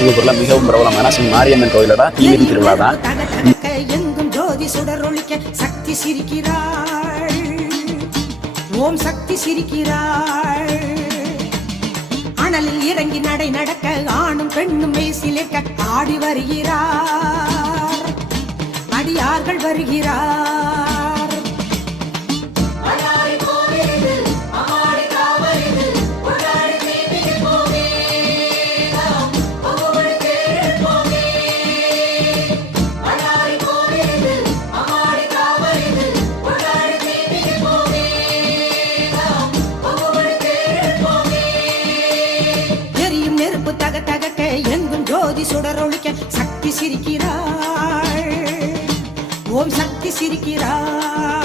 சிங்கப்பூர்ல மிகவும் பிரபலமான ஸ்ரீ மாரியம்மன் கோயிலோட தீமிதி திருவிழா தான். எங்கும் ஜோதி சுடர் ஒளிக்க சக்தி சிரிக்கிறாள். ஓம் சக்தி சிரிக்கிறாள். அனலில் இறங்கி நடை நடக்க ஆணும் பெண்ணும் மேசிலேக்க ஆடி வருகிறார். அடியார்கள் வருகிறார். எங்கும் சுடரொழிக்க சக்தி சிரிக்கிறாள். ஓம் சக்தி சிரிக்கிறாள்.